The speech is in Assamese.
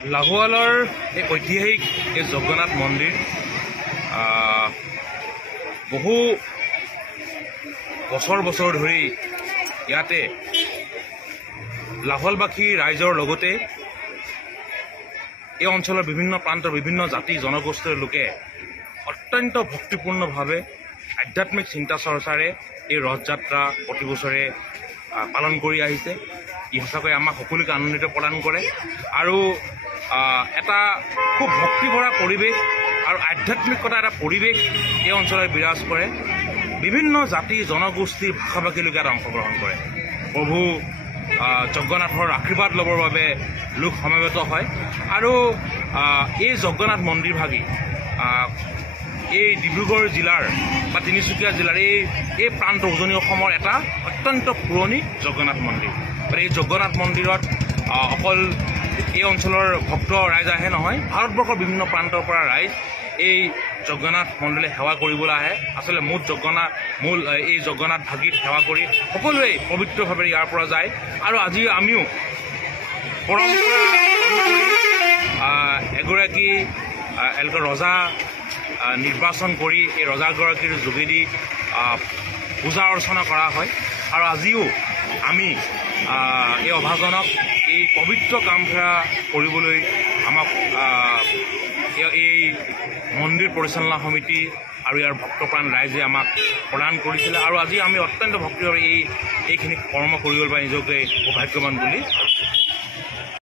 লাহোৱালৰ এই ঐতিহাসিক এই জগন্নাথ মন্দিৰ বহু বছৰ ধৰি ইয়াতে লাহোৱালবাসী ৰাইজৰ লগতে এই অঞ্চলৰ বিভিন্ন প্ৰান্তৰ বিভিন্ন জাতি জনগোষ্ঠীৰ লোকে অত্যন্ত ভক্তিপূৰ্ণভাৱে আধ্যাত্মিক চিন্তা চৰ্চাৰে এই ৰথযাত্ৰা প্ৰতি বছৰে পালন কৰি আহিছে। ই সঁচাকৈ আমাক সকলোকে আনন্দিত প্ৰদান কৰে আৰু এটা খুব ভক্তিভৰা পৰিৱেশ আৰু আধ্যাত্মিকতা এটা পৰিৱেশ এই অঞ্চলত বিৰাজ কৰে। বিভিন্ন জাতি জনগোষ্ঠীৰ ভাষা-ভাষী লোকে ইয়াত অংশগ্ৰহণ কৰে। প্ৰভু জগন্নাথৰ আশীৰ্বাদ ল'বৰ বাবে লোক সমবেত হয় আৰু এই জগন্নাথ মন্দিৰভাগি এই ডিব্ৰুগড় জিলাৰ বা তিনিচুকীয়া জিলাৰ এই প্ৰান্ত উজনি অসমৰ এটা অত্যন্ত পুৰণি জগন্নাথ মন্দিৰ। এই জগন্নাথ মন্দিৰত অকল এই অঞ্চলৰ ভক্ত ৰাইজ আহে নহয়, ভাৰতবৰ্ষৰ বিভিন্ন প্ৰান্তৰ পৰা ৰাইজ এই জগন্নাথ মন্দিৰলৈ সেৱা কৰিবলৈ আহে। আচলতে মূল এই জগন্নাথ ভাগিত সেৱা কৰি সকলোৱে পবিত্ৰভাৱে ইয়াৰ পৰা যায় আৰু আজি আমিও পৰম্পৰা এগৰাকী এওঁলোকৰ ৰজা নিৰ্বাচন কৰি এই ৰজাগৰাকীৰ যোগেদি পূজা অৰ্চনা কৰা হয় আৰু আজিও আমি এই অভাজনক এই পবিত্ৰ কামফেৰা কৰিবলৈ আমাক এই মন্দিৰ পৰিচালনা সমিতি আৰু ইয়াৰ ভক্তপ্ৰাণ ৰাইজে আমাক প্ৰদান কৰিছিলে আৰু আজি আমি অত্যন্ত ভক্তিভাৱে এইখিনি কৰ্ম কৰিবলৈ পাই নিজকে সৌভাগ্যৱান বুলি